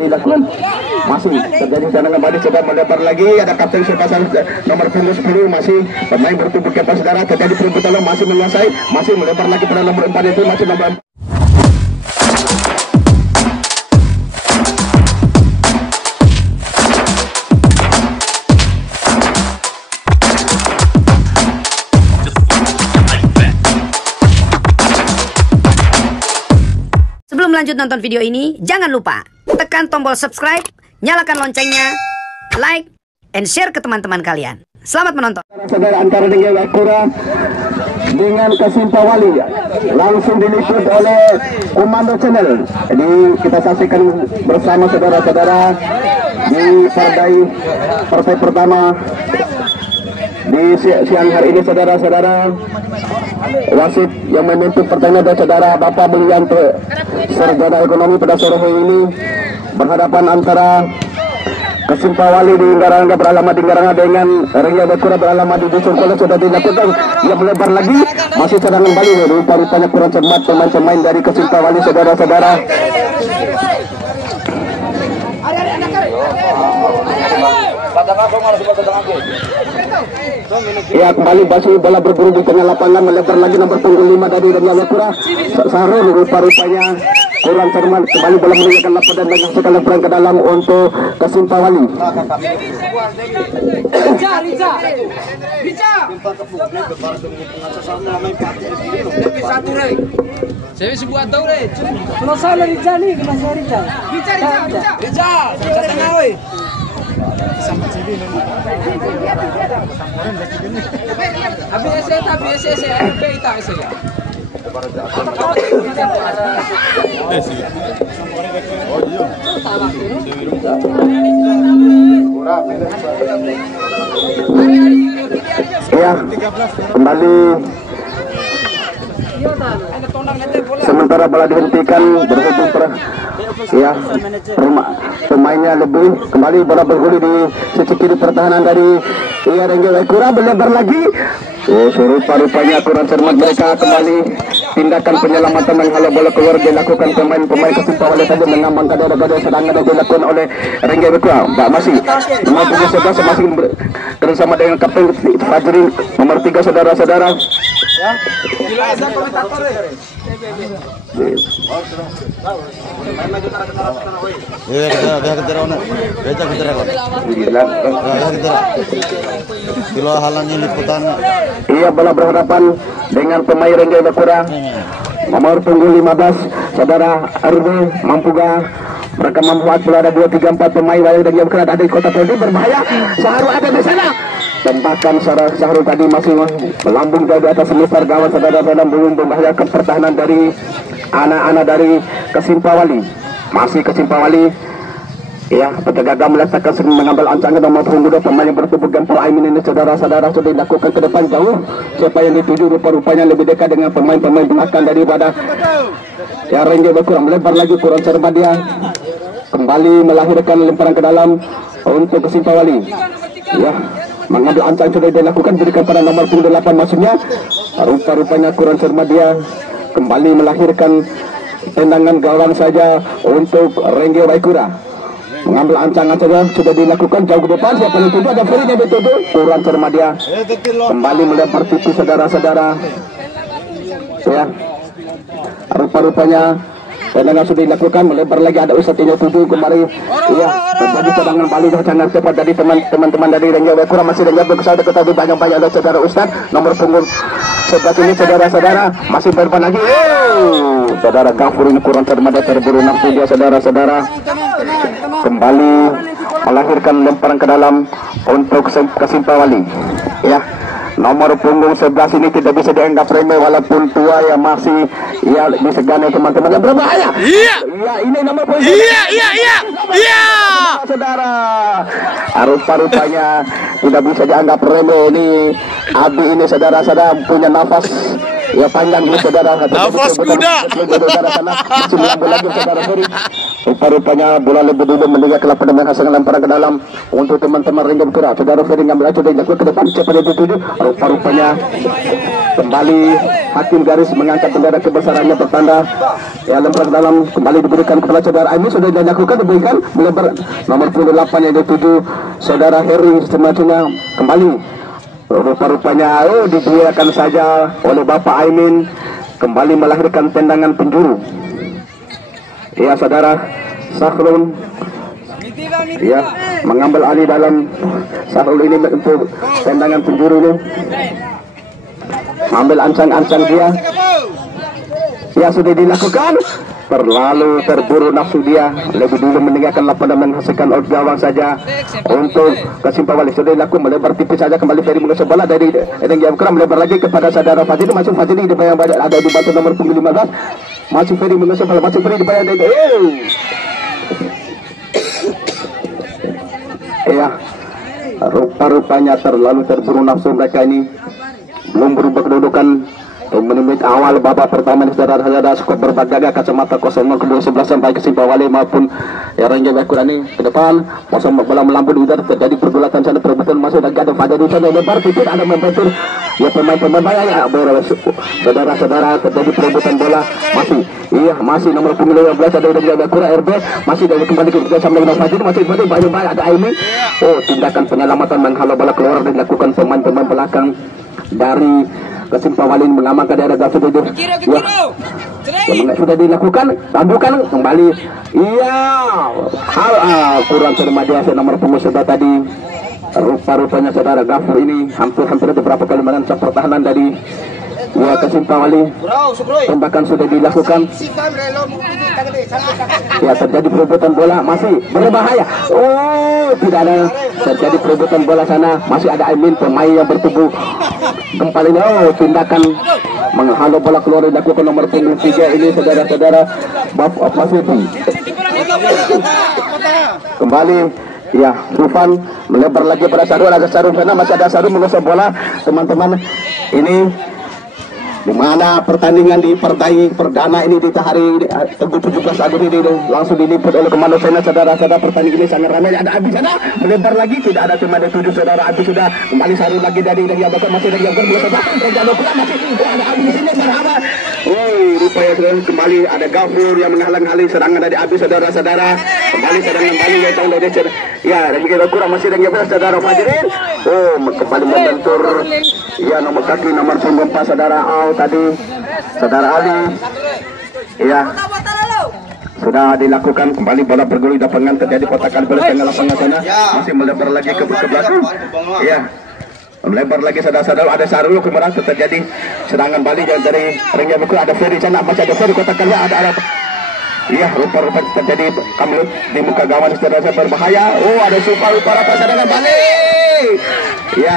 dilakukan. Masih terjadi tendangan balik, coba melebar lagi, ada kapten sepasang nomor punggung 10, masih pemain bertubuh kepas saudara, terjadi perebutan, masih menguasai, masih melebar lagi pada nomor 4 itu, masih nomor 4. Sebelum lanjut nonton video ini, jangan lupa tekan tombol subscribe, nyalakan loncengnya, like, and share ke teman-teman kalian. Selamat menonton. Saudara antara dengan Waikura dengan Kasimpawali langsung diliput oleh Komando Channel. Jadi kita saksikan bersama saudara-saudara di partai pertama di siang hari ini, saudara-saudara. Wasit yang memimpin pertandingan adalah saudara Bapak Belianto, sarjana ekonomi pada sore hari ini, berhadapan antara Kasimpawali di Garangga beralamat di Garangga dengan Ria Waikura beralamat di Dusun Kolot. Sudah dilakukan, dia melebar lagi, masih serangan balik, rupa-rupanya kurang cermat pemain-pemain dari Kasimpawali, saudara-saudara. Ya, kembali basuh bola berburu di tengah lapangan, melebar lagi nomor punggung 5 dari Ria Waikura. Sarul rupa-rupanya kurang cermat, kembali bola meninggalkan lapangan dan menyaksikan lemparan ke dalam untuk Kasimpawali. Saya sebuah tahu deh. Kalau saya Riza nih, kalau saya Riza. Riza tengah woi. ABS MP tak saya. Ya, kembali sementara bola dihentikan, berhubung ya pemainnya lebih, kembali bola bergulir di sisi kiri pertahanan dari Ria Waikura, melebar lagi. Rupa-rupanya kurang cermat mereka, kembali tindakan penyelamatan menghalau bola keluar dilakukan pemain Kasimpawali tadi, mengamankan gada-gada serangan yang dilakukan oleh Ria Waikura. Masih nomor 11 masih bersama dengan kapten Fajri nomor 3, saudara-saudara. Ya, komentator kilo halangnya liputan. Iya, bola berhadapan dengan pemain Ria Waikura nomor punggung 15, saudara Arbe Mampugah. Mereka membuat bola, ada 2, 3, 4 pemain Ria Waikura ada di kota Todi, berbahaya. Saharul ada di sana. Tembakan Saharul tadi masih melambung jauh di atas semisar gawang, saudara-saudara, belum membahayakan pertahanan dari anak-anak dari Kasimpawali. Masih Kasimpawali, ya, penjaga meletakkan sering mengambil ancangan nomor punggung 2 pemain yang bertubuh gempol Aimin ini, saudara-saudara, sudah dilakukan ke depan jauh. Siapa yang dituju, rupa-rupanya lebih dekat dengan pemain-pemain belakang daripada ya Ria Waikura. Melebar lagi, kurang cermat dia, kembali melahirkan lemparan ke dalam untuk Kasimpawali. Ya, mengambil ancang sudah dilakukan, berikan pada nomor punggung 8 maksudnya. Rupa-rupanya kurang cermat dia, kembali melahirkan tendangan gawang saja untuk Ria Waikura. Mengambil ancangan saja sudah dilakukan jauh ke depan. Siapa yang tuju, ada Ferry yang dituju, kurang cermat dia, kembali melempar tipis, saudara-saudara. Ya, rupa-rupanya tendangan sudah dilakukan, melebar lagi, ada Ustadz yang tuju kembali. Iya, terjadi tendangan balik sangat cepat dari teman-teman dari Ria Waikura. Masih Ria Waikura ketahui banyak-banyak ada saudara Ustadz nomor punggung 11 ini, saudara-saudara, masih berpan lagi. Saudara Gafur ini kurang cermat, terburu nafsu dia, saudara-saudara, kembali melahirkan lemparan ke dalam untuk Kasimpawali. Ya, nomor punggung 11 ini tidak bisa dianggap remeh walaupun tua, ya masih ya disegani teman-teman yang berbahaya. Iya. Iya, ini nomor punggung. Iya. Saudara, rupa-rupanya tidak bisa dianggap remeh ini. Abi ini, saudara-saudara, punya nafas ya panjang ini, saudara. Nafas kuda. Masih melambung lagi, saudara Ferry. Rupa-rupanya bola lebih dulu meninggal ke lapangan dengan hasil lemparan ke dalam untuk teman-teman Ria Waikura. Saudara Ferry ngambil aja dari ke depan, siapa yang dituju, rupa-rupanya kembali hakim garis mengangkat bendera kebesarannya bertanda ya lempar dalam, kembali diberikan kepada saudara ini sudah dilakukan, diberikan melebar nomor 28 yang dituju saudara Heri semacamnya kembali rupa-rupanya dibiarkan saja oleh Bapak Aimin, kembali melahirkan tendangan penjuru ya saudara Sahrul ya mengambil alih dalam Sahrul ini untuk tendangan penjuru ini, ambil ancang-ancang dia ya sudah dilakukan, terlalu terburu nafsu dia, lebih dulu meninggalkan lapangan dan menghasilkan out gawang saja untuk Kasimpawali. Sudah dilakukan, melebar tipis saja, kembali Ferry mengusap bola dari yang kurang, melebar lagi kepada saudara Fadili, masuk Fadili di bayang ada di bantu nomor punggung 15, masuk Ferry mengusap bola, masuk Ferry di bayang dari ya rupa-rupanya terlalu terburu nafsu mereka ini, belum berubah kedudukan menit awal babak pertama ini saudara-saudara, skor berbeda, kacamata 0-0 kedua 11 sampai Kasimpawali maupun Rangga Bakurani ke depan, kosong bola melambung di udara, terjadi pergulatan sana, perebutan masuk dan gaduh pada di sana, lebar titik ada membentur ya pemain-pemain banyak saudara-saudara, terjadi perebutan bola masih nomor 15 ada Rangga Bakura RB, masih dari kembali ke sama dengan Fadil, masih banyak ada Aimi, tindakan penyelamatan menghalau bola keluar dan dilakukan pemain-pemain belakang dari Kasimpawali mengamankan daerah Gafur itu. Sudah dilakukan, tambukan kembali. Iya, kurang cermat dia nomor punggung sebelah tadi. Rupa-rupanya saudara Gafur ini hampir beberapa kali merancang pertahanan dari Kasimpawali. Tembakan sudah dilakukan. Ya terjadi perebutan bola, masih berbahaya. Tidak ada terjadi perebutan bola sana, masih ada Aimin pemain yang bertubuh kembali tindakan menghalau bola keluar dilakukan nomor punggung 3 ini saudara-saudara Bapak Fafiti. Kembali ya Rufan melebar lagi pada Sarul, ada Sarul sana, masih ada Sarul mengusap bola teman-teman ini, di mana pertandingan di perdana ini di hari Teguh 17 Agustus ini langsung diliput oleh Komando Sena saudara-saudara. Pertandingan ini sangat ramai, ada Abi sana melebar lagi, tidak ada cuma ada 7 saudara. Abi sudah kembali Sarul lagi dari yang bakal masih dari yang belum saja masih ada Abi di sini sahabat. Rupanya kembali ada Gafur yang menghalang-halangi serangan dari Abi saudara-saudara. Kembali serangan Bali yang tahu dari ya dan juga kurang masih dengan saudara Fadirin. Kembali membentur ya nomor kaki nomor 4 saudara tadi saudara Ali ya sudah dilakukan, kembali bola bergulir di lapangan, terjadi kotakan bola tengah lapangan sana, masih melebar lagi ke belakang ya melebar lagi saudara-saudara, ada Sarul kemudian terjadi serangan balik dari Rangga Bakura, ada Ferry sana, masih ada Ferry kotakannya ada iya rupa-rupa terjadi kamlut di muka gawang saudara-saudara berbahaya. Ada rupa-rupa serangan balik ya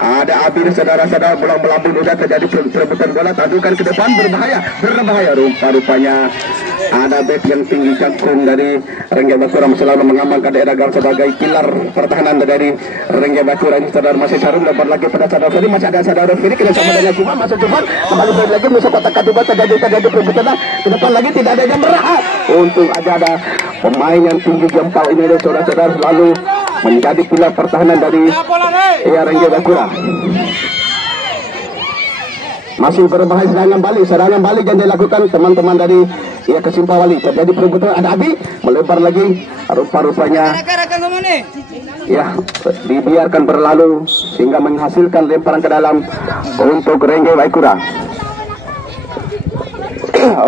ada Abi saudara-saudara bola melambung sudah terjadi perebutan bola, tadukan ke depan berbahaya rupa-rupanya ada bek yang tinggi cangkung dari Rangga Bakura selalu mengamankan daerah gawang sebagai pilar pertahanan dari Rangga Bakura ini saudara. Masih Sarung lebar lagi pada saudara Ferry, masih ada saudara Ferry kena sama dengan Cuma masuk Cuma kembali lagi musuh kotak kedua terjadi perebutan ke depan lagi, tidak ada yang berhak untuk ada pemain yang tinggi jempol ini saudara-saudara selalu menjadi pilar pertahanan dari Rangga Bakura. Masih berbahaya serangan balik yang dilakukan teman-teman dari Kasimpawali, terjadi perebutan, ada Abi melebar lagi, rupa-rupanya ya dibiarkan berlalu sehingga menghasilkan lemparan ke dalam untuk Rangga Bakura.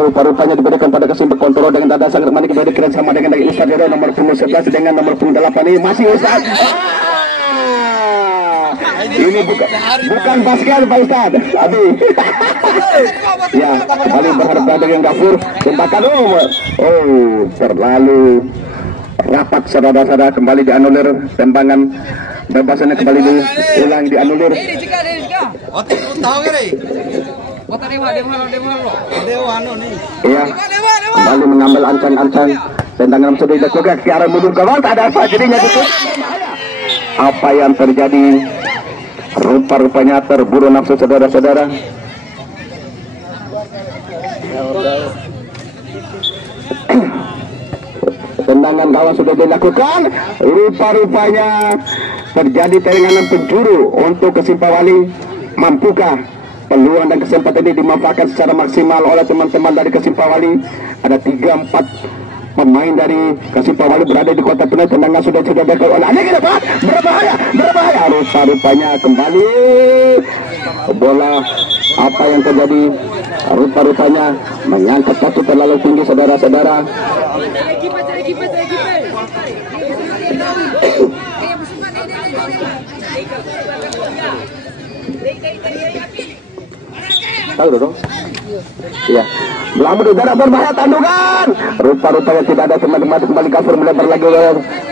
Rupa-rupanya diberikan pada Kasimpawali kontrol dengan dada sangat manik, diberikan sama dengan Ustaz Yodo nomor punggung 11 dengan nomor punggung 8 ini masih Ustaz. Ini bukan basket Pak Ustaz Abi. Ya kembali berharap dengan Gafur tembakan terlalu rapat saudara-saudara, kembali dianulir tembakan bebasannya, kembali diulang dianulir. Iya kembali mengambil ancang-ancang tendangan sudah dilakukan ke arah mundur gawang, tak ada apa jadinya gitu. Apa yang terjadi? Rupa-rupanya terburu nafsu saudara-saudara. Tendangan gawang sudah dilakukan, rupa-rupanya terjadi tendangan penjuru untuk Kasimpawali. Mampukah peluang dan kesempatan ini dimanfaatkan secara maksimal oleh teman-teman dari Kasimpawali. Ada 3-4 pemain dari Kasimpawali berada di kotak penalti. Tendangan sudah dekat oleh Andi ke depan, berbahaya. Rupa-rupanya kembali bola. Apa yang terjadi? Rupa-rupanya mengangkat kaki terlalu tinggi, saudara-saudara. Tahu dong? Iya. Melamun udara berbahaya, tandukan. Rupa-rupanya tidak ada, teman-teman. Kembali Gafur melebar lagi.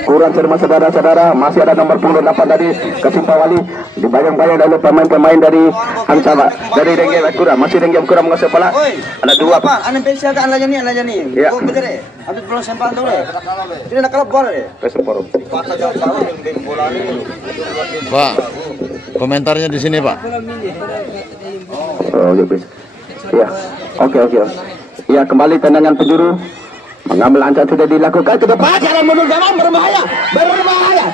Kurang cermat, saudara-saudara. Masih ada nomor punggung 8 dari Kasimpawali. Dibayang-bayang oleh pemain-pemain dari Hansaba, dari Dengge Wakura. Masih Dengge Wakura menguasai bola. Ada 2. Pak, ane pensiun ke anaknya nih. Iya. Oh, betul deh. Habis pulang sempal tuh deh. Ini nak kelab bola deh. Peseporo. Pak, komentarnya di sini, Pak. Oh, ya, bis. Ya, oke. Ya, kembali tendangan penjuru. Mengambil ancaman sudah dilakukan ke depan. Jalan mundur gawang, berbahaya.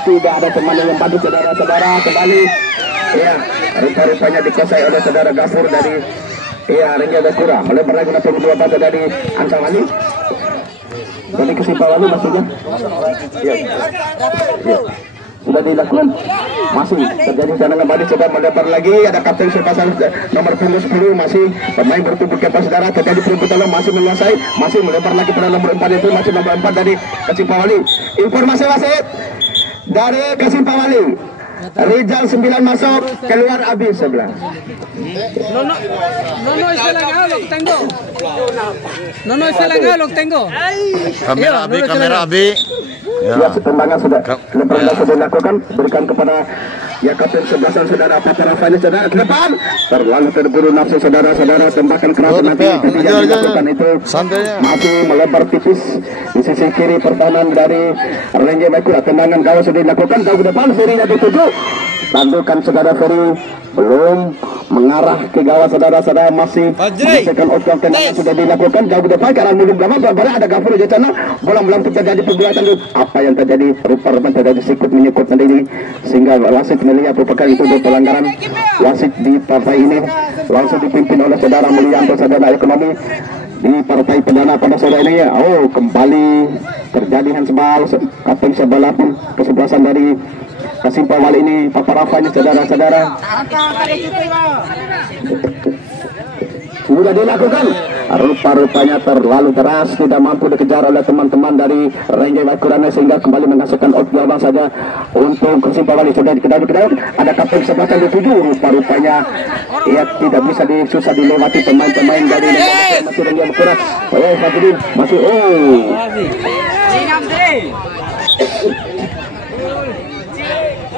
Tidak ada teman yang membantu, saudara-saudara. Kembali. Ya, rupa-rupanya dikuasai oleh saudara Gafur dari Dengge Wakura. Melebar lagi ke punggung 2 dari Ansawali. Dari Kasimpawali maksudnya. Ya. Sudah dilakukan, masih terjadi tendangan balik, sudah melebar lagi. Ada kapten sepasang nomor punggung 10, masih pemain bertubuh kepas, saudara. Terjadi perebutan, masih menguasai, masih melebar lagi pada nomor 4 itu, masih nomor 4 dari Kasimpawali. Informasi wasit dari Kasimpawali, Rizal 9 masuk, keluar Abi 11. No es el Galog tengo. Kamera Abi. Ya, tendangan sudah dilakukan, berikan kepada kapten sebelasan saudara Papa Rafael, saudara ke depan. Terlalu terburu nafsu, saudara-saudara. Tembakan keras nanti yang dilakukan itu masih melebar tipis di sisi kiri pertahanan dari Dengge Wakura. Tendangan gawang sudah dilakukan, jauh ke depan, Ferry dituju. Tandukan saudara Ferry belum mengarah ke gawang, saudara-saudara. Masih menyelesaikan outcome. Tendangan sudah dilakukan, jauh ke depan, karena mundur belakang. Berbalik ada Gafur di sana. Bola belum terjadi pergulatan. Apa yang terjadi? Rupa-rupanya terjadi sikut menyikut sendiri, sehingga wasit melihat apakah itu pelanggaran. Wasit di partai ini langsung dipimpin oleh saudara Mulyanto, saudara ekonomi di partai perdana pada sore ini. Oh, kembali terjadi handsball. Kapten sebelah pun kesebelasan dari Kasimpawali ini, Papa Rafa ini, saudara-saudara. Sudah dilakukan, rupa-rupanya terlalu keras, tidak mampu dikejar oleh teman-teman dari Dengge Wakura, sehingga kembali menghasilkan out gawang saja untuk Kasimpawali. Sudah dikejar. Ada kapten sebelah yang dituju, rupa-rupanya tidak bisa susah dilewati pemain-pemain dari Dengge Wakura. Masih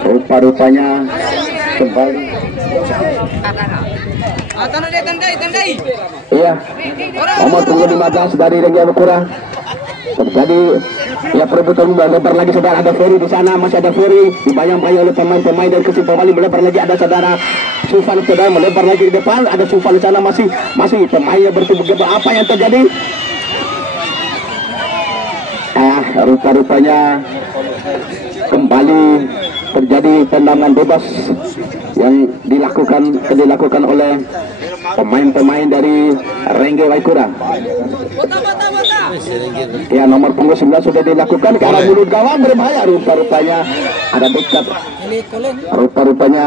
rupa-rupanya kembali. Tandai. Iya, nomor punggung 15 dari Dengge Wakura. Terjadi perebutan melebar lagi, saudara. Ada Ferry di sana, masih ada Ferry dibayang-bayang oleh pemain dari Kasimpawali. Melebar lagi, ada saudara Sufan, saudara melebar lagi di depan. Ada Sufan di sana, masih pemainnya bertubuh gebrak. Apa yang terjadi? Rupa-rupanya kembali terjadi tendangan bebas yang dilakukan oleh pemain-pemain dari Dengge Wakura. Ya, nomor punggung 9 sudah dilakukan ke arah mulut gawang, berbahaya. Rupa-rupanya ada dekat. Rupa-rupanya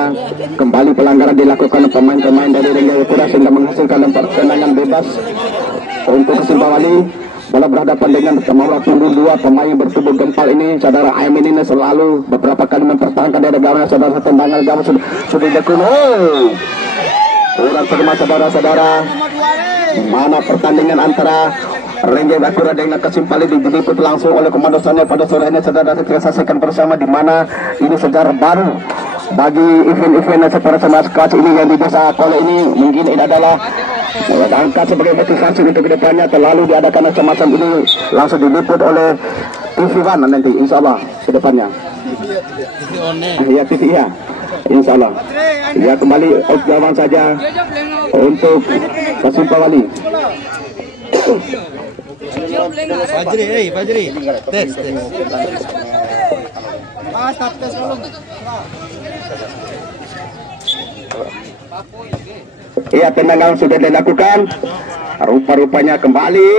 kembali pelanggaran dilakukan pemain-pemain dari Dengge Wakura, sehingga menghasilkan tendangan bebas untuk Kasimpawali. Bola berhadapan dengan nomor punggung 2, pemain bertubuh gempal ini, saudara Aimin ini selalu beberapa kali mempertahankan dari gawang, saudara. Tendangan gawang sudah dilakukan. Kurang terima, saudara-saudara. Mana pertandingan antara Dengge Wakura dengan Kasimpawali diliput langsung oleh komandosannya pada sore ini, saudara. Kita saksikan bersama, di mana ini sejarah baru bagi event-event seperti kelas ini yang di desa Kole ini. Mungkin ini adalah angkat sebagai motivasi untuk kedepannya. Terlalu diadakan macam-macam ini langsung diliput oleh TV One nanti, insya Allah kedepannya. Ya, TV ya, insya Allah. Ya, kembali out gawang saja untuk Kasimpawali. Fajri, tes. Iya, tendangan sudah dilakukan. Rupa-rupanya kembali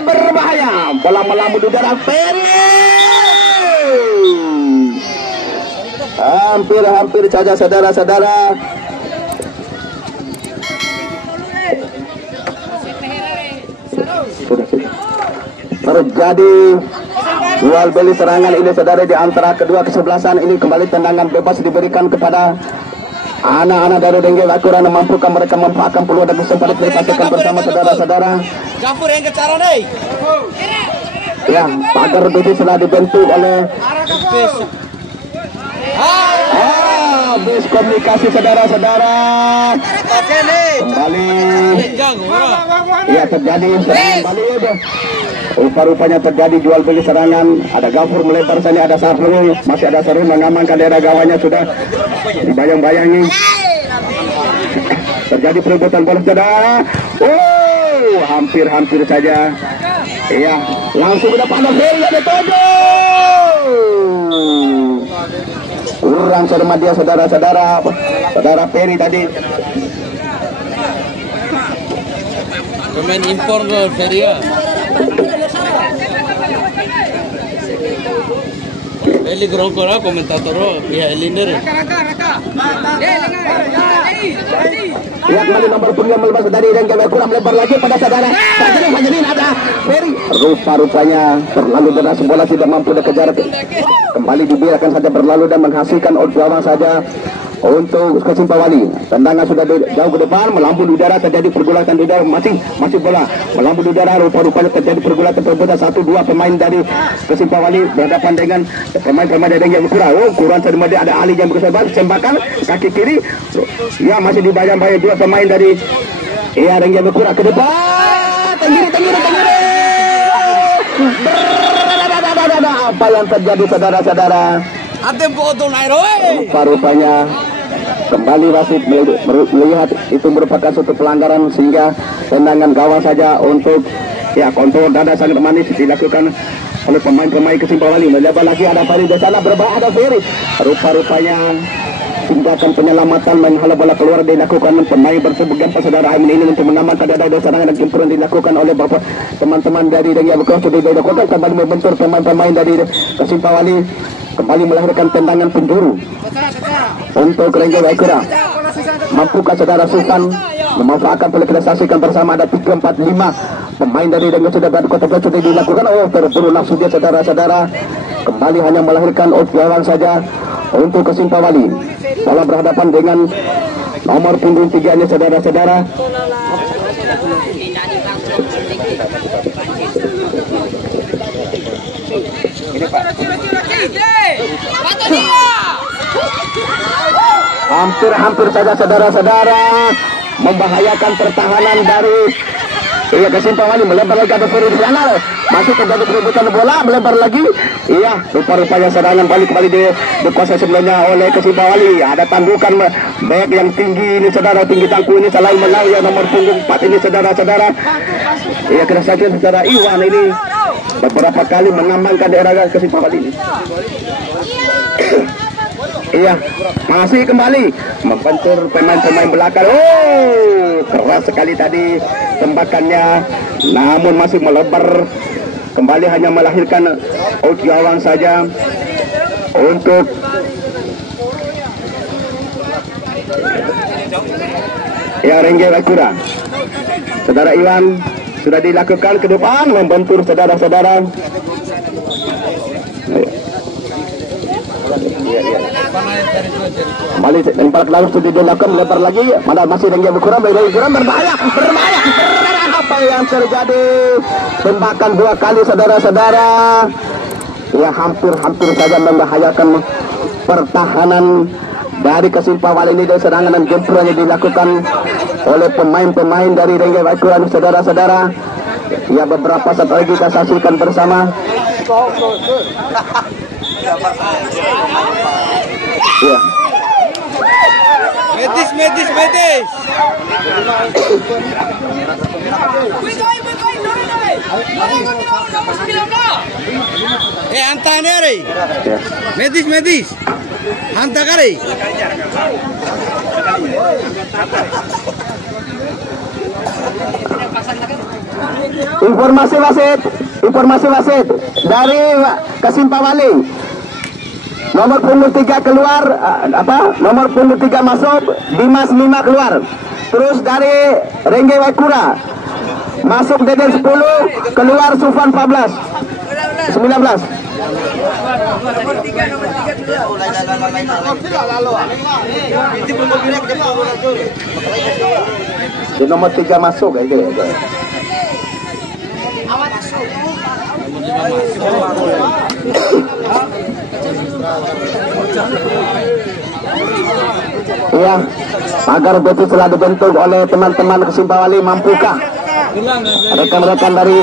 berbahaya. Bola melambung udara. Ferry. Hampir saja saudara-saudara. Terjadi jual beli serangan ini saudara di antara kedua kesebelasan ini. Kembali tendangan bebas diberikan kepada anak-anak dari Dengge Wakura. Mampukah mereka memanfaatkan peluang dan kesempatan dipastikan bersama saudara-saudara. Gafur yang kecara nih. Ya, pagar besi telah dibentuk oleh bis komunikasi saudara-saudara. Kembali. Ya, terjadi serangan balik. Rupa-rupanya terjadi jual beli serangan. Ada Gafur melebar sana, ada Sarul, masih ada Sarul mengamankan daerah gawangnya sudah dibayang-bayangi. Terjadi perebutan bola saudara. Hampir saja. Iya, langsung sudah pandang Ferry ada Tojo. Kurang cermat dia saudara-saudara. Saudara Ferry tadi. Pemain impor ke Ferry ya. Eli Grokora komentator pihak Elinder. Lihat kembali nomor punggung melepas dari Dengge Wakura, melebar lagi pada saudara. Tadi Panjamin ada Ferry. Rupa-rupanya terlalu deras, bola tidak mampu dikejar. Kembali dibiarkan saja berlalu dan menghasilkan gawang saja untuk Kesimpawali. Tendangan sudah jauh ke depan, melambung udara, terjadi pergulatan udara, masih bola melambung udara. Rupa-rupanya terjadi pergulatan perebutan 1-2 pemain dari Kesimpawali berhadapan dengan pemain-pemain dari Dengge Wakura. Kurang cermat ada Ali yang berusaha tembakan kaki kiri. Ya, masih dibayang-bayang dua pemain dari Dengge Wakura ke depan. Tenggiri. Apa yang terjadi saudara-saudara? Rupa-rupanya kembali wasit melihat itu merupakan suatu pelanggaran sehingga tendangan gawang saja untuk kontrol dada sangat manis dilakukan oleh pemain-pemain Kesimpawali. Melebar lagi ada Ferry di sana, berbahaya ada Ferry. Rupa-rupanya tindakan penyelamatan menghalau bola keluar dilakukan pemain bersebegan saudara Aimin ini untuk mengamankan dada serangan dan gempuran dilakukan oleh bapak teman-teman dari Dengge Wakura. Sudah dilakukan kembali membentur pemain-pemain dari Kesimpawali. Kembali melahirkan tendangan penjuru untuk Dengge Wakura. Mampukah saudara Sultan memanfaatkan polarisasikan bersama? Ada 3-4-5 pemain dari Dengge sudah berkota sudah dilakukan. Terburu langsung dia saudara-saudara. Kembali hanya melahirkan gawang saja untuk Kesimpawali. Bola berhadapan dengan nomor punggung 3 nya saudara-saudara. Ini Pak. Hampir saja saudara-saudara membahayakan pertahanan dari Kesimpawali. Melebar lagi ada Ferry di sana. Masih terjadi perebutan bola, melebar lagi. Iya, rupa-rupanya serangan balik kembali dikuasai sebelumnya oleh Kesimpawali. Ada tandukan back yang tinggi ini saudara, tinggi tangku ini selain menang ya nomor punggung 4 ini saudara-saudara. Iya, kena saja saudara Iwan ini beberapa kali mengamankan daerah Kesimpawali ini. Iya, masih kembali membentur pemain-pemain belakang. Keras sekali tadi tembakannya, namun masih melebar. Kembali hanya melahirkan gawang saja untuk Dengge Wakura. Saudara Iwan sudah dilakukan ke depan membentur saudara-saudara. Kembali lempar ke dalam sudah dilakukan, melebar lagi. Mana masih Dengge Wakura berbahaya. Apa yang terjadi? Tembakan 2 kali saudara-saudara. Ya, hampir saja membahayakan pertahanan dari Kesimpawali ini. Dan serangan dan gempurannya dilakukan oleh pemain-pemain dari Dengge Wakura saudara-saudara. Ya, beberapa saat lagi kita saksikan bersama. Ya. Medis. Antane re. Medis. Hantar kali. Informasi wasit dari Kasimpawali. Nomor punggung 3 keluar, nomor punggung 3 masuk, Dimas 5 keluar. Terus dari Rengge Waikura masuk Deden 10, keluar Sufan 19. Di nomor 3 masuk kayak gitu. Iya, agar betul telah dibentuk oleh teman-teman Kasimpawali. Mampukah rekan-rekan dari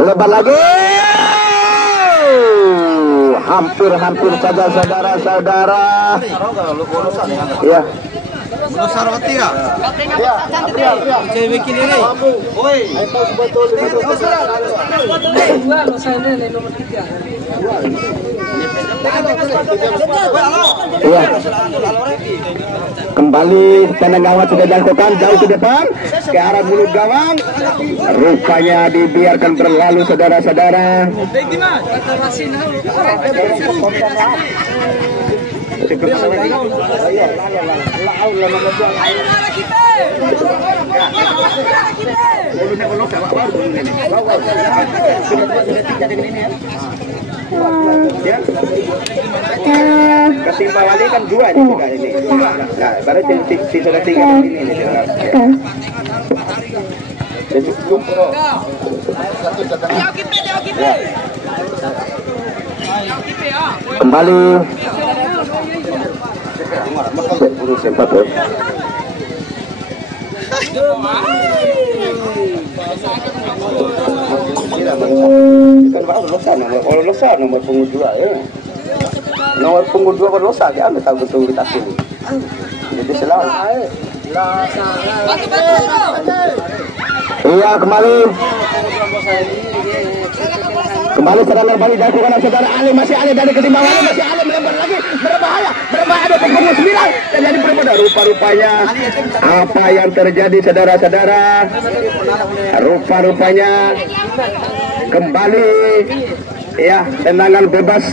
lebar lagi? Hampir saja saudara-saudara. Iya. Sarwati ya. Cewek ini. Oi. Iya. Kembali tendang gawang sudah dilakukan jauh ke depan ke arah mulut gawang. Rupanya dibiarkan berlalu saudara-saudara. Kasimpawali kan 2 ini. Nah, baru sudah 3 ini. Kembali sempat nomor punggung 2 ya. Nomor punggung 2 berdosa dia ambil tahu betul kita sini. Jadi selalu. Iya, kembali serangan balik dilakukan oleh saudara Ali. Masih Ali dari Kasimpawali, masih Ali melebar lagi, berbahaya ada punggung 9 terjadi perbedaan. Rupa-rupanya apa yang terjadi saudara-saudara, rupa-rupanya kembali ya tendangan bebas.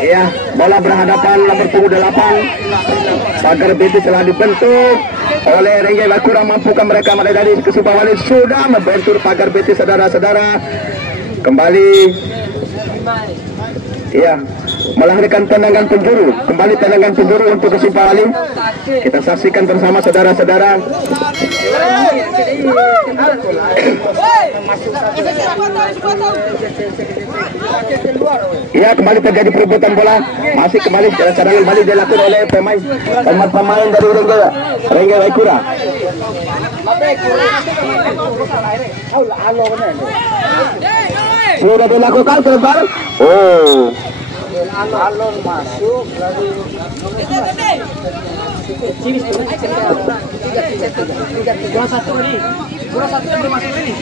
Iya, bola berhadapan nomor punggung 8. Pagar BT telah dibentuk oleh Rengge Waikura. Mampukah mereka dari Kasimpawali sudah membentur pagar BT saudara-saudara. Kembali iya, melahirkan tendangan penjuru. Kembali tendangan penjuru untuk Kasimpawali. Kita saksikan bersama saudara-saudara. Iya, kembali terjadi perebutan bola. Masih kembali serangan balik dilakukan oleh pemain dari Rengge Waikura. Sudah dilakukan keluar. Oh. Alon masuk lalu.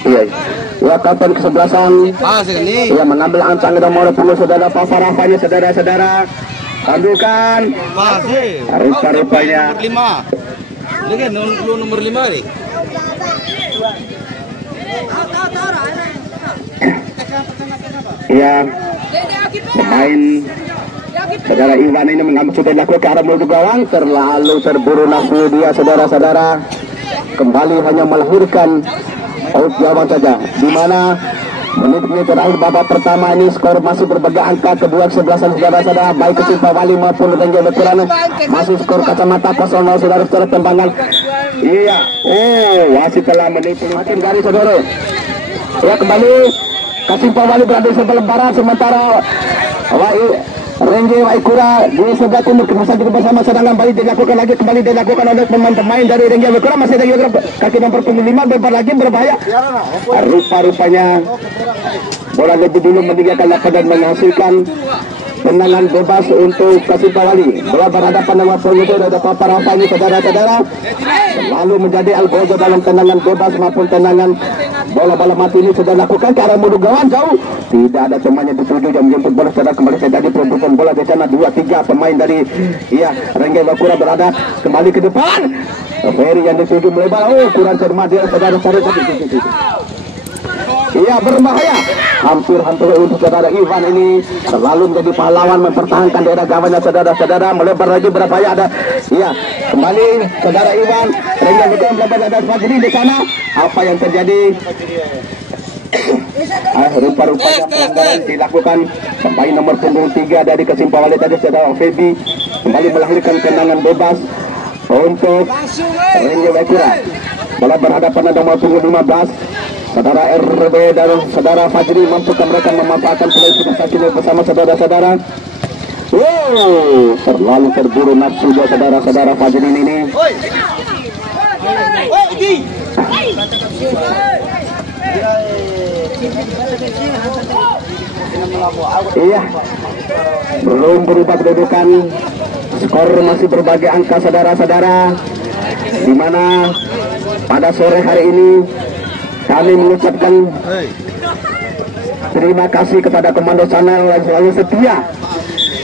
Iya, ya kapten kesebelasan. Iya, mengambil ancang nomor punggung saudara Paparafanya saudara-saudara. Tandukan. Rupa-rupanya. Nomor 5 nih. Iya, pemain saudara Iwan ini mengambil sudah dilakukan ke arah mulut gawang, terlalu terburu nafsu dia saudara-saudara. Kembali hanya melahirkan out gawang saja, di mana menit-menit terakhir babak pertama ini skor masih berbagai angka. Kedua kesebelasan saudara-saudara baik Kasimpawali maupun Rengge Waikura masih skor kacamata 0-0 saudara-saudara tembangan. Iya, wasit telah menipu makin dari saudara. Ya, kembali Kasimpawali berada di sebelah barat, sementara Rengge Waikura di sebelah timur. Kemudian juga bersama serangan balik kembali dilakukan oleh pemain dari Rengge Waikura. Masih Rengge Waikura kaki nomor punggung 5 lebar lagi berbahaya. Rupa-rupanya bola lebih dulu meninggalkan lapangan dan menghasilkan tendangan bebas untuk Kasipawali. Bola berhadapan dengan pengusir ada Papa Rafa ini saudara-saudara. Lalu menjadi Albozo dalam tendangan bebas maupun tendangan bola-bola mati ini sudah lakukan ke arah mudu gawang jauh. Tidak ada temannya dituju yang menjemput bola saudara, kembali terjadi perebutan bola di sana 2-3 pemain dari Renggai Bakura berada kembali ke depan. Ferry yang dituju melebar, kurang cermat dia saudara-saudara. Iya, berbahaya. Hampir untuk saudara Ivan ini selalu menjadi pahlawan mempertahankan daerah gawangnya saudara-saudara. Melebar lagi berbahaya ada. Iya, kembali saudara Ivan. Renggai Bakura melebar ada Fajri di sana. Apa yang terjadi? Rupa-rupanya pelanggaran dilakukan. Pemain nomor punggung 3 dari Kasimpawali tadi saudara Febi kembali melahirkan tendangan bebas untuk Renggai Bakura. Bola berhadapan dengan nomor punggung 15 saudara RB dan saudara Fajri. Mampukah mereka memanfaatkan peluang ini bersama saudara-saudara? Terlalu terburu nafsu dia saudara-saudara Fajri ini. Iya, belum berubah kedudukan. Skor masih berbagai angka saudara-saudara, di mana pada sore hari ini kami mengucapkan terima kasih kepada Komando Channel yang selalu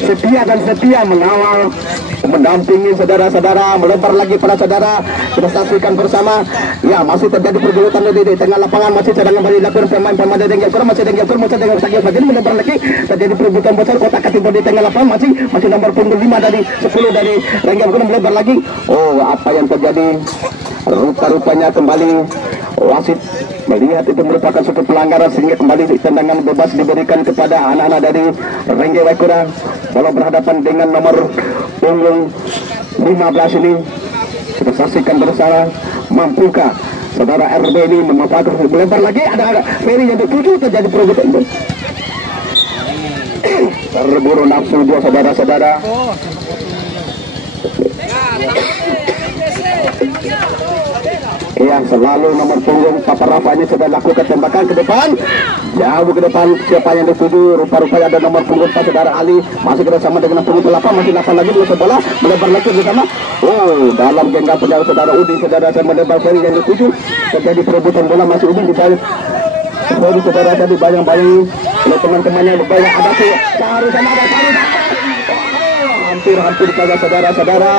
setia mengawal, mendampingi saudara-saudara. Melebar lagi pada saudara, kita saksikan bersama. Ya, masih terjadi pergulutan di tengah lapangan, masih sedang kembali dilakukan pemain Dengkel Pura, masih Dengkel Pura, masih Dengkel Sakit Fajri melebar lagi, terjadi perebutan besar kotak katiba di tengah lapangan, masih nomor punggung 5 dari 10 dari Renggai Bakura melebar lagi. Apa yang terjadi? Rupa-rupanya kembali wasit melihat itu merupakan suatu pelanggaran sehingga kembali tendangan bebas diberikan kepada anak-anak dari Renggai Bakura. Bola berhadapan dengan nomor punggung 15 ini. Kita saksikan bersama, mampukah saudara RB ini memanfaatkan melebar lagi, ada Ferry yang dituju, terjadi perebutan. Terburu nafsu dia saudara-saudara. Yang selalu nomor punggung Papa Rafa ini sudah lakukan tembakan ke depan, jauh ke depan. Siapa yang dituju? Rupa-rupanya ada nomor punggung Pak saudara Ali, masih bersama dengan punggung 8, masih 8 lagi dengan bola melebar lagi bersama. Dalam genggaman penjara saudara Udin, saudara saya melebar Ferry yang dituju, terjadi perebutan bola, masih Udin di balik Ferry saudara tadi bayang-bayang oleh teman-temannya banyak ada tuh seharusnya ada hampir saja saudara-saudara.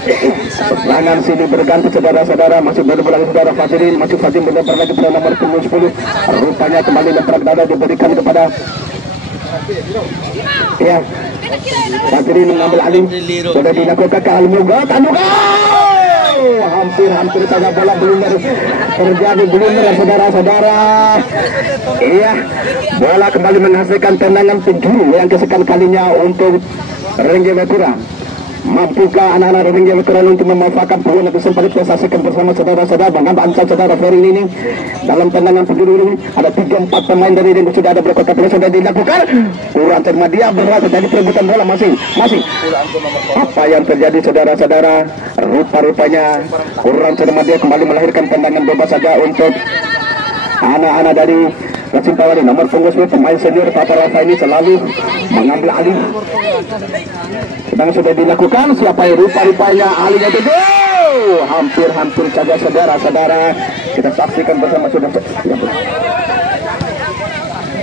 Serangan sini berganti saudara-saudara, masih berbola saudara Fajrin, masih Fajrin melebar lagi pada nomor punggung 10. Rupanya kembali lempar dada diberikan kepada Fajrin mengambil alih, sudah dilakukan ke Almuga, hampir saja bola blunder terjadi saudara-saudara. Bola kembali menghasilkan tendangan penjuru yang kesekian kalinya untuk Renggai Bakura. Mampukah anak-anak Renggai Bakura untuk memanfaatkan peluang yang kesempatan? Kita saksikan bersama saudara-saudara bagaimana saudara Ferry ini dalam tendangan penjuru ini. Ada 3-4 pemain dari Renggai sudah ada berkota peluang sudah dilakukan. Kurang cermat dia berhasil terjadi perebutan bola masing. Apa yang terjadi saudara-saudara? Rupa-rupanya kurang cermat dia kembali melahirkan tendangan bebas saja untuk anak-anak dari Kasimpawali. Nomor punggung 10 pemain senior Papa Rafa ini selalu mengambil alih. Sedang sudah dilakukan, siapa yang rupa-rupanya alihnya itu hampir saja saudara-saudara. Kita saksikan bersama sudah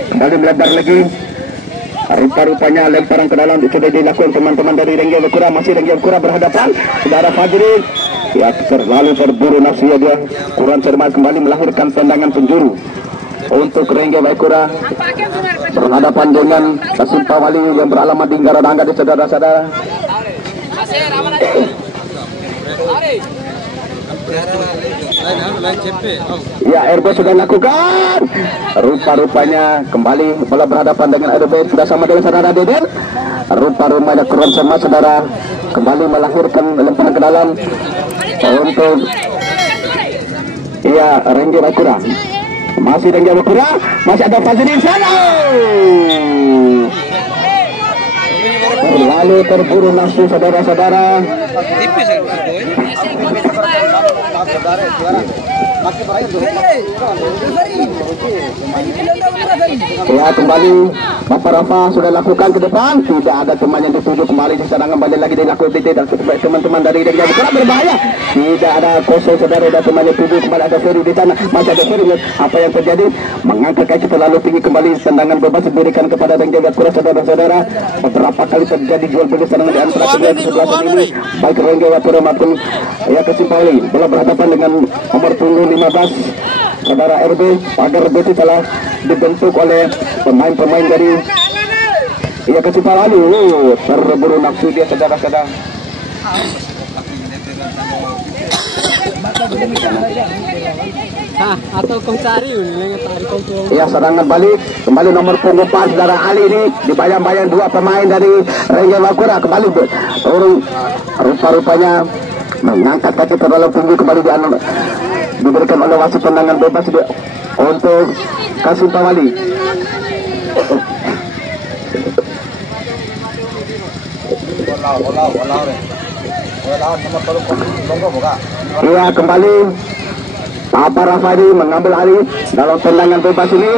kembali melebar lagi. Rupa-rupanya lemparan ke dalam sudah dilakukan teman-teman dari Renggai Bakura. Masih Renggai Bakura berhadapan saudara Fajri. Ya, terlalu terburu nafsu dia, kurang cermat kembali melahirkan tendangan penjuru untuk Renggai Bakura berhadapan dengan Kasimpawali yang beralamat di Garadangga di saudara-saudara. Ya, RB sudah lakukan. Rupa-rupanya kembali bola berhadapan dengan RB sudah sama dengan saudara Deden. Rupa-rupanya kurang sama saudara kembali melahirkan lemparan ke dalam untuk Renggai Bakura. Masih Renggai Bakura, masih ada Fajri di sana. Kembali terburu nafsu saudara-saudara. Tipis ya, boy. Ya, kembali Bapak Rafa sudah lakukan ke depan, tidak ada teman yang dituju, kembali diserang kembali lagi dilakukan teman-teman dari kurang berbahaya, tidak ada kosong saudara, ada teman yang tuju, kembali ada Ferry di sana, masih ada Ferry. Apa yang terjadi? Mengangkat kaki terlalu tinggi, kembali tendangan bebas diberikan kepada Rengga Kurang saudara-saudara. Beberapa kali terjadi jual beli serangan di antara kedua kesebelasan ini, baik Rengga Kurang maupun ya Kesimpali bola berhadapan dengan nomor punggung 15 saudara RB. Pagar BT telah dibentuk oleh pemain-pemain dari ya Kesimpali. Terburu nafsu dia saudara-saudara. Atau kau cari Ya, serangan balik kembali nomor punggung 4 saudara Ali ini dibayang-bayang dua pemain dari Rengga Wakura, kembali turun rupa-rupanya mengangkat kaki terlalu tinggi, kembali diberikan oleh wasit tendangan bebas untuk Kesimpali. Iya, kembali Papa Rafadi mengambil alih dalam tendangan bebas ini.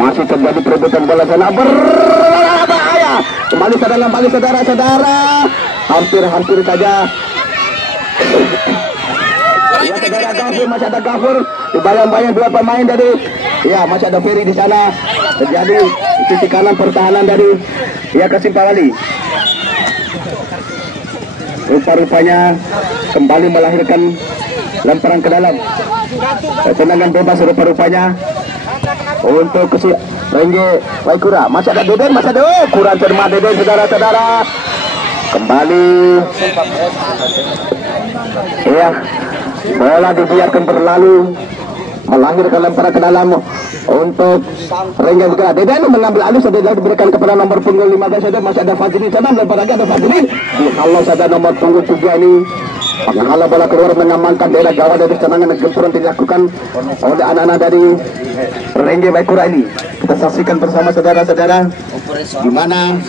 Masih terjadi perebutan bola sana, berbahaya. Kembali saudara-saudara, hampir saja. Ya, saudara Gafur, masih ada Gafur, dibayang-bayang dua pemain dari ya, masih ada Ferry di sana. Terjadi sisi kanan pertahanan dari ya Kesimpali. Rupa-rupanya kembali melahirkan lemparan ke dalam tendangan bebas rupa-rupanya untuk Rengga Waikura. Masih ada Deden, kurang cermat Deden saudara-saudara. Kembali ya, bola dibiarkan berlalu, melahirkan lemparan ke dalam untuk Rengga Waikura. Deden mengambil alih, sudah diberikan kepada nomor punggung 15 saja. Masih ada Fajri sana, lempar lagi ada Fajri. Kalau saja nomor punggung 3 ini menghalau bola keluar, mengamankan daerah gawat dari serangan yang gempuran dilakukan oleh anak-anak dari Rengga Waikura ini. Kita saksikan bersama saudara-saudara di mana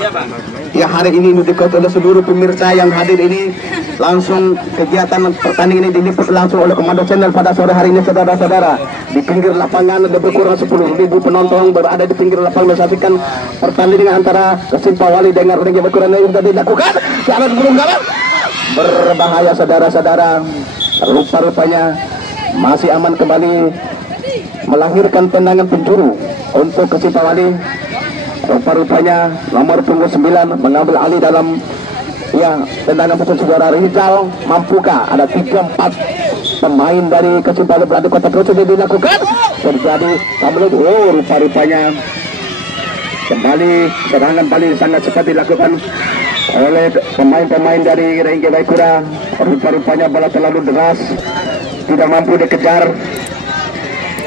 ya hari ini diikuti oleh seluruh pemirsa yang hadir ini. Langsung kegiatan pertandingan ini diliput langsung oleh Komando Channel pada sore hari ini saudara-saudara. Di pinggir lapangan ada berkurang 10.000 penonton berada di pinggir lapangan menyaksikan pertandingan antara Kesimpali dengan Rengga Waikura yang sudah dilakukan. Jangan belum kalah. Berbahaya saudara-saudara, rupa-rupanya masih aman, kembali melahirkan tendangan penjuru untuk Kesimpali. Rupa-rupanya nomor punggung 9 mengambil alih dalam ya tendangan penjuru saudara Rizal. Mampukah? Ada 3-4 pemain dari Kesimpali berada kota terus sudah dilakukan. Terjadi kabel, rupa-rupanya kembali serangan balik sangat cepat dilakukan oleh pemain-pemain dari Rengga Waikura. Rupa-rupanya bola terlalu deras, tidak mampu dikejar.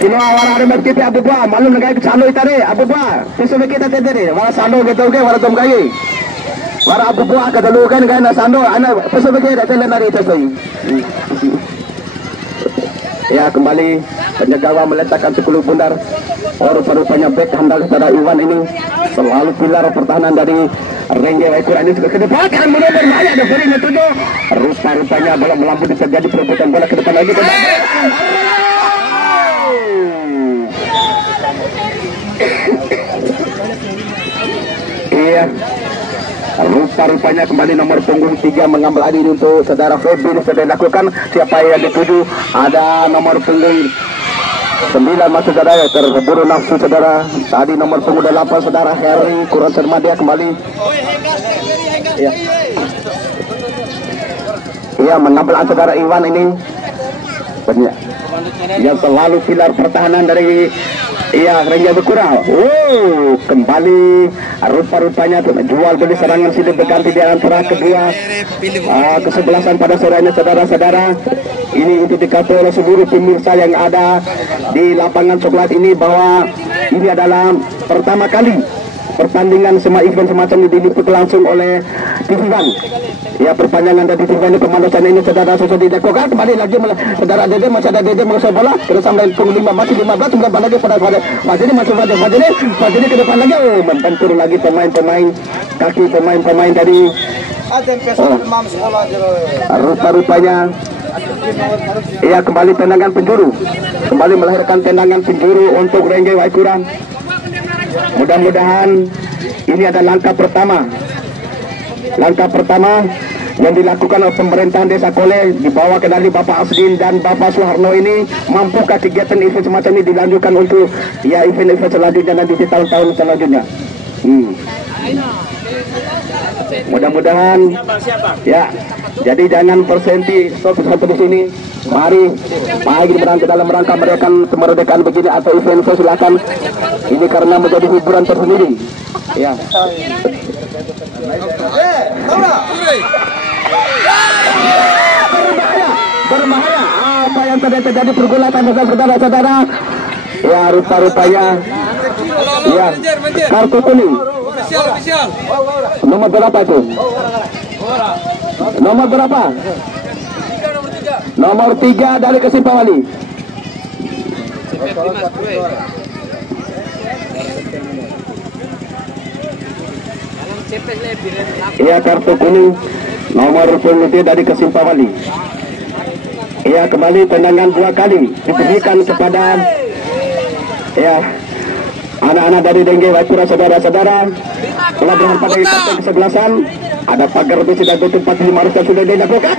Kilo awal ada match kita Abu Ba, malu negara kesalo itare Abu Ba. Peso kita tete, wala salo gitu ke, wala tom kai. Wala Abu Ba kadalukan kan na sando, ana peso kita tete nari itu. Ya, kembali penjaga meletakkan 10 bundar. Rupa-rupanya back handal saudara Iwan ini selalu pilar pertahanan dari Rengga Waikura ini juga ke depan, kan mulai berbahaya ada Ferry tujuh. Rupa-rupanya bola melambung, terjadi perebutan bola ke depan lagi. Iya, rupa-rupanya kembali nomor punggung 3 mengambil alih untuk saudara Feby sudah dilakukan. Siapa yang dituju? Ada nomor punggung 9 masuk saudara, terburu nafsu saudara. Tadi nomor punggung 8 saudara Harry kurang cermat dia kembali. Iya, iya mengambil alih saudara Iwan ini. Yang selalu pilar pertahanan dari iya Rengga Waikura. Kembali rupa-rupanya jual beli serangan sudah berganti di antara kedua kesebelasan pada sorenya saudara-saudara. Ini untuk dikatakan oleh seluruh pemirsa yang ada di lapangan coklat ini bahwa ini adalah pertama kali pertandingan semua event semacam ini diliput langsung oleh TV One. Ya, perpanjangan dari TV One pemanduan ini saudara sudah dilakukan. Kembali lagi saudara Dede, masih ada Dede menguasai bola terus sampai punggung 5 masih 15 sudah lagi pada Fajri masuk Fajri ke depan lagi, membentur lagi pemain-pemain kaki pemain-pemain tadi. Rupa-rupanya ia kembali tendangan penjuru, kembali melahirkan tendangan penjuru untuk Rengge Waikura. Mudah-mudahan ini adalah langkah pertama yang dilakukan oleh pemerintahan Desa Kole di bawah kendali Bapak Asdin dan Bapak Suharno ini. Mampukah kegiatan event semacam ini dilanjutkan untuk ya event-event selanjutnya nanti di tahun-tahun selanjutnya? Mudah-mudahan ya. Jadi jangan persenti stop di sini. Mari berangkat dalam rangka merayakan kemerdekaan begini atau event silakan. Ini karena menjadi hiburan tersendiri. Ya. Berbahaya. Apa yang terjadi pergulatan saudara-saudara? Ya, rupa-rupanya ya kartu kuning. Nomor berapa itu? Nomor berapa? Nomor 3 dari Kesimpawali. Iya, kartu kuning nomor 10 dari Kesimpawali. Iya, kembali tendangan 2 kali diberikan kepada ya anak-anak dari Rengge Waikura. Saudara-saudara, telah berhampa dari partai kesebelasan. Ada pagar besi dan tutup 45 harusnya sudah dilakukan.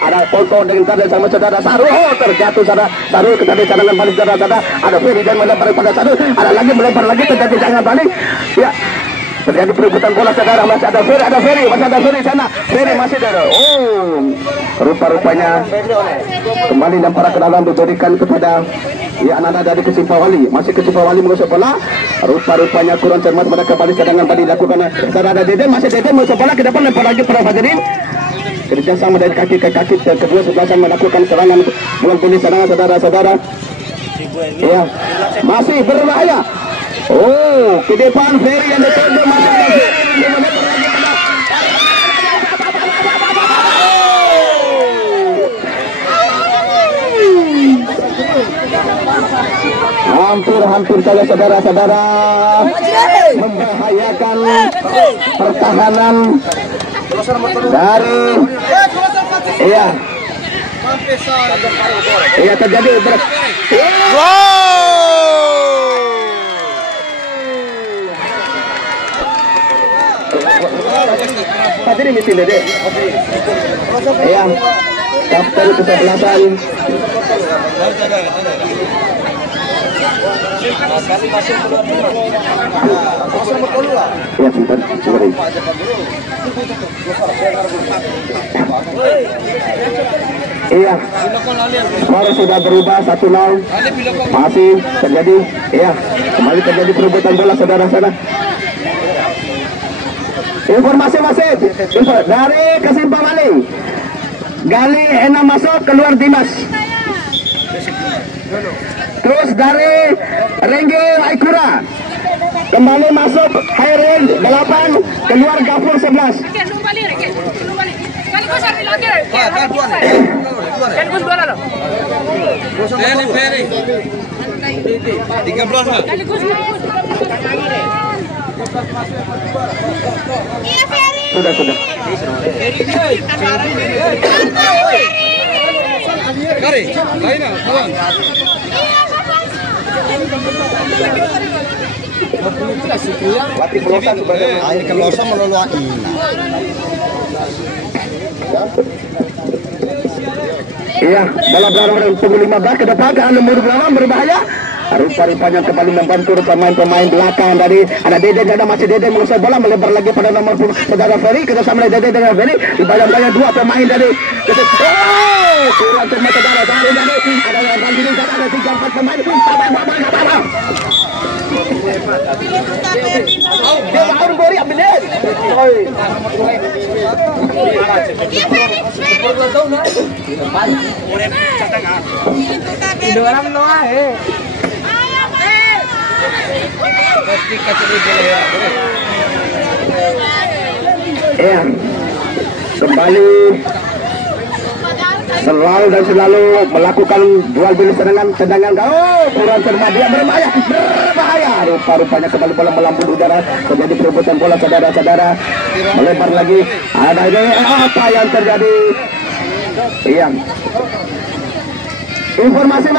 Ada foto dengan tanda sama saudara Saru. Oh, terjatuh Saru terjadi cadangan balik saudara. Ada Ferry dan melempar pada Saru. Ada lagi melempar lagi terjadi cadangan balik. Ya, terjadi perebutan bola saudara. Masih ada Ferry sana. Ferry masih ada. Oh, rupa-rupanya kembali lempar ke dalam diberikan kepada ya anak-anak dari Kesimpawali. Masih Kesimpawali mengusap bola. Rupa-rupanya kurang cermat pada kembali cadangan tadi dilakukan. Saudara Deden masih mengusap bola ke depan, lempar lagi pada Fajrin. Kerjasama dari kaki ke kaki kedua sebelasan melakukan serangan bukan punya serangan saudara-saudara. Ya, masih berbahaya. Oh, ke depan Ferry yang ditendang masih ada Ferry yang melempar lagi pada hampir saja saudara-saudara membahayakan pertahanan dari iya terjadi Tadi mesin deh. Iya, kapten kesebelasan. Ya, sebentar. Iya, skor sudah berubah 1-0. Masih terjadi, iya, kembali terjadi perebutan bola saudara-saudara. Informasi wasit dari Kesimpawali. Gali Enam masuk, keluar Dimas. Terus dari Rengge Waikura kembali masuk Hairil 8, keluar Gafur 11. Sudah. Latih pelosan sebagai air kelosan meluluai. Iya, bola berarah pukul 15 ke depan ke nomor berapa berbahaya. Rupa-rupanya kembali membantu pemain-pemain belakang dari ada Deden, ada masih Deden mengusai bola melebar lagi pada nomor saudara Ferry. Kita sama Deden dengan Ferry di bayang-bayang 2 pemain dari kurang cermat saudara dari ada yang banding ada 3-4 pemain dia baru beri ambilin. Orang Noah ya, kembali selalu dan selalu melakukan jual beli tendangan. Oh, kurang cermat, dia berbahaya. Rupa-rupanya kembali bola melambung udara, terjadi perebutan bola, saudara-saudara. Melebar lagi. Ada ini apa yang terjadi? Iya. Informasi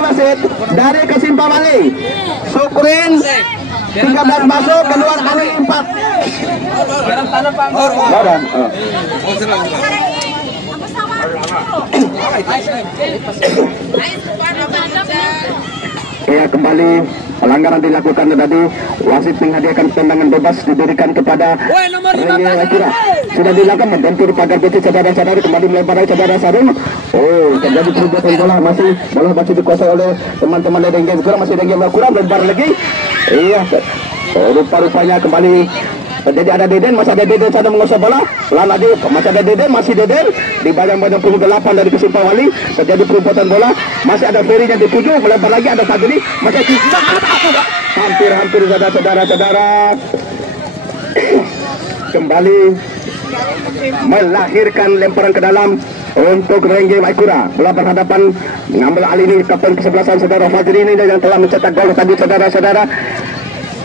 wasit dari Kasimpang Wali. Sukrin 13 masuk, keluar Ali 4. Badan. Ya, kembali pelanggaran dilakukan tadi. Wasit menghadiahkan tendangan bebas diberikan kepada Rengge Akira. Sudah dilakukan membentur pagar besi, saudara-saudara, kembali melebar saudara-saudara. Oh, terjadi perebutan bola, bola masih dikuasai oleh teman-teman dari Rengge Akira, masih Rengge Akira melebar lagi. Iya, rupa-rupanya kembali terjadi ada Deden, masih ada Deden sana menguasai bola. Lagi masih ada Deden, di bagian punggung 8 dari Kasimpang Wali. Terjadi perebutan bola, masih ada Ferry yang dituju, melebar lagi ada Fadli, masih hampir saudara-saudara. Kembali melahirkan lemparan ke dalam untuk Rengge Akira. Bola berhadapan mengambil alih ini kapten kesebelasan saudara Fadli ini yang telah mencetak gol tadi, saudara-saudara.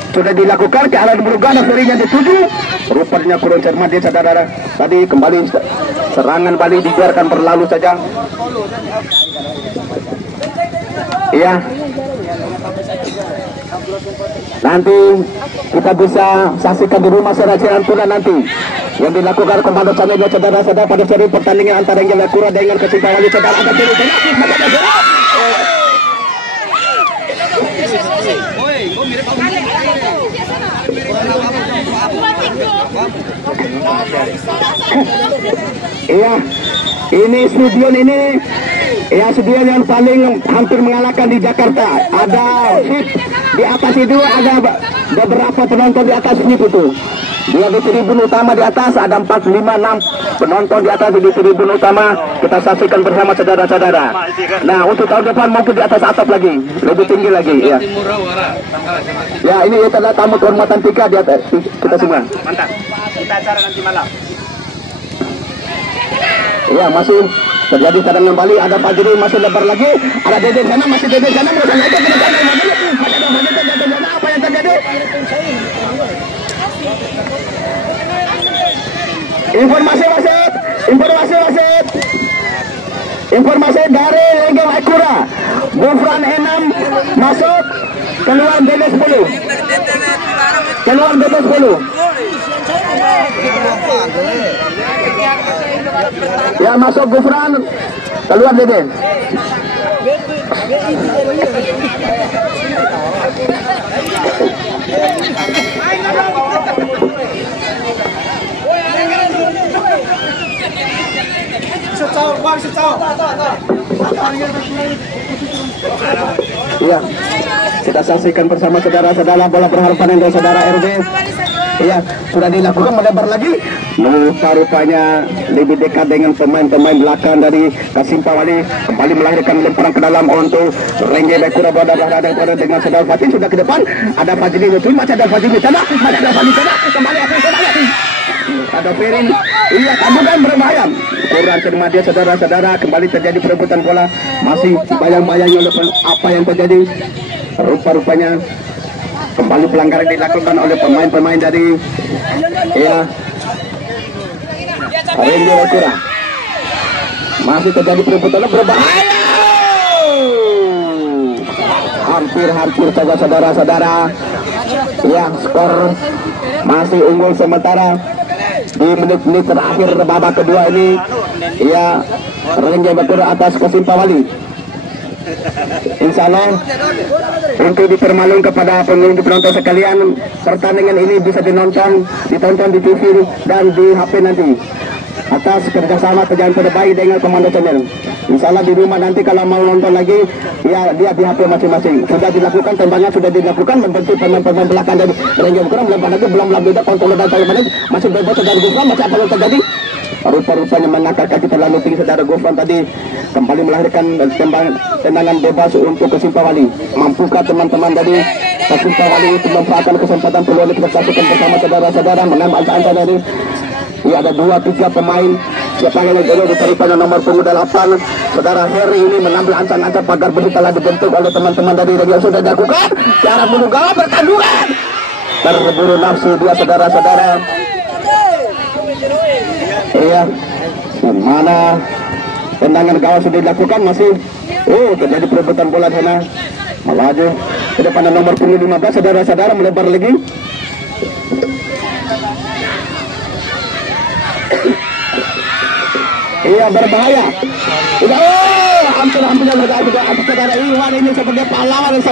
Sudah dilakukan ke arah Berugana, Ferinya dituju. Rupanya kurang cermat dia, saudara. Tadi kembali serangan Bali dibiarkan berlalu saja. Iya. Nanti kita bisa saksikan di rumah Serajian Tuna nanti yang dilakukan komando channelnya, saudara-saudara, pada seri pertandingan antara Rengge Akira dengan Kasimpang Wali, saudara. Ada iya, ini stadion ini, ya stadion yang paling hampir mengalahkan di Jakarta. Ada seat di atas itu, ada beberapa penonton di atas seat itu. Dia di tribun utama di atas ada 4, 5, 6 penonton di atas di tribun utama. Kita saksikan bersama, saudara-saudara. Nah, untuk tahun depan mungkin di atas atap lagi, lebih tinggi lagi. Ya, ya ini adalah tamu kehormatan Tika di atas kita semua. Mantap. Kita acara nanti malam. Ya, masih terjadi cadangan Bali. Ada Fajri masih lebar lagi. Ada Dede sana, masih Dede sana. Apa yang terjadi? Informasi wasit dari Rengge Akira. Gufran 6 masuk, keluar Dede 10. Ya, masuk Gufran, keluar Dede. Iya, kita saksikan bersama, saudara-saudara, bola berharapan yang saudara RD. Iya, sudah dilakukan melebar lagi. Rupanya lebih dekat dengan pemain-pemain belakang dari Kasimpang Wali. Kembali melahirkan lemparan ke dalam untuk Rengge Akira. Bola berhadapan dengan saudara Fatin, sudah ke depan. Ada Fajri itu, masih ada Fajri sana, kembali. Ada Ferin. Iya, kamu kan berbahaya. Kurang cermat dia, saudara-saudara. Kembali terjadi perebutan bola. Masih bayang-bayang oleh apa yang terjadi. Rupa-rupanya kembali pelanggaran dilakukan oleh pemain-pemain dari Rengge Akira. Masih terjadi perebutan berbahaya. Hampir saja, saudara-saudara. Ya, skor masih unggul sementara di menit-menit terakhir babak kedua ini. Ya, Rengge Akira atas Kasimpang Wali. Insya Allah untuk dipermalukan kepada penonton sekalian, pertandingan ini bisa ditonton di TV dan di HP nanti atas kerjasama kerjaan terbaik dengan Komando Channel. Insya Allah di rumah nanti kalau mau nonton lagi, ya dia di HP masing-masing. Sudah dilakukan tembakan, sudah dilakukan membentuk pemain-pemain belakang dari Rengge Akira. Melempar lagi, belum beda kontrol dan taliban masih bebas dari Gufran. Masih apa yang terjadi? Rupa-rupanya mengangkat kaki terlalu tinggi, saudara. Gufran tadi kembali melahirkan tendangan bebas untuk Kasimpang Wali. Mampukah teman-teman dari Kasimpang Wali itu memanfaatkan kesempatan peluang kita saksikan bersama, saudara-saudara, menambah angka dari. Ya, ada 2-3 pemain Siapa yang dulu diterima nomor punggung 8 saudara Heri ini mengambil ancang-ancang pagar besi telah dibentuk oleh teman-teman dari yang sudah dilakukan cara menunggu pertandingan terburu nafsu dia saudara-saudara. Iya, mana tendangan gawang sudah dilakukan masih terjadi perebutan bola di sana melaju ke depan nomor punggung 15 saudara-saudara melebar lagi. Iya berbahaya. Udah hampir saudara Iwan ini sebagai pahlawan yang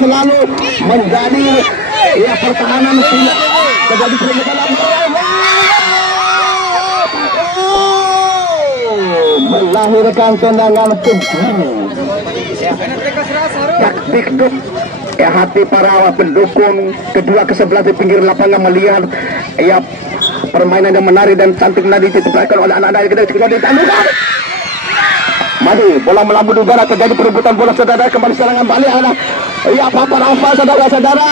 selalu menjadi pertahanan terjadi perebutan melahirkan tendangan taktik hati para pendukung kedua ke-11 di pinggir lapangan melihat permainan yang menarik dan cantik tadi diciptakan oleh anak-anak yang kita ditandingkan. Maju bola melambung udara terjadi perebutan bola saudara kembali serangan balik anak Papa Rafa saudara-saudara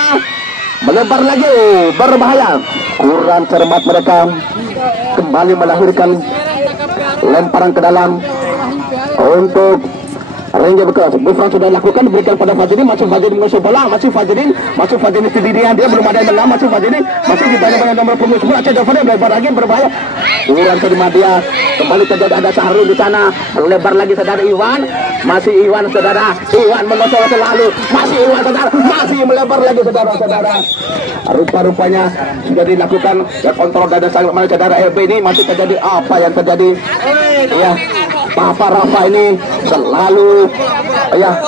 melebar lagi berbahaya kurang cermat mereka kembali melahirkan lemparan ke dalam untuk Ranger bekas. Buffon sudah lakukan diberikan pada Fajrin, masuk Fajrin mengusung bola, masuk Fajrin sendirian dia belum ada yang menang, masuk Fajrin masih di banyak nomor punggung 10 Aceh Dovere melebar lagi berbahaya. Kurang terima dia kembali terjadi ada Sahrul di sana melebar lagi saudara Iwan, masih Iwan saudara Iwan mengosong selalu masih Iwan saudara masih melebar lagi saudara-saudara. Rupa-rupanya sudah dilakukan kontrol dada sangat mana saudara RB ini masih terjadi apa yang terjadi ya. Papa Rafa ini selalu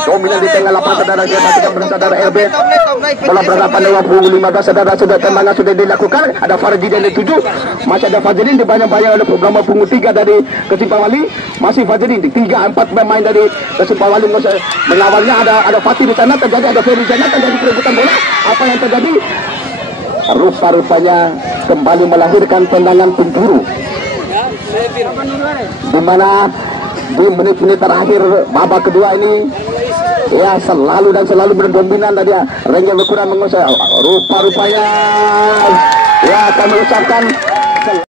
dominan di tengah lapangan saudara dia dengan saudara RB bola berhadapan dengan punggung 15 saudara sudah tendangan sudah dilakukan ada Farji dari 7 masih ada Fajrin di banyak-banyak oleh program punggung 3 dari Kesimpang Wali masih Fajrin di 3-4 pemain dari Kesimpang Wali mengawalnya ada Fatih di sana terjadi ada Ferry di sana terjadi perebutan bola apa yang terjadi rupa-rupanya kembali melahirkan tendangan penjuru di mana di menit-menit terakhir babak kedua ini selalu berdominan tadi Ranger berkurang mengusai rupa-rupanya kami ucapkan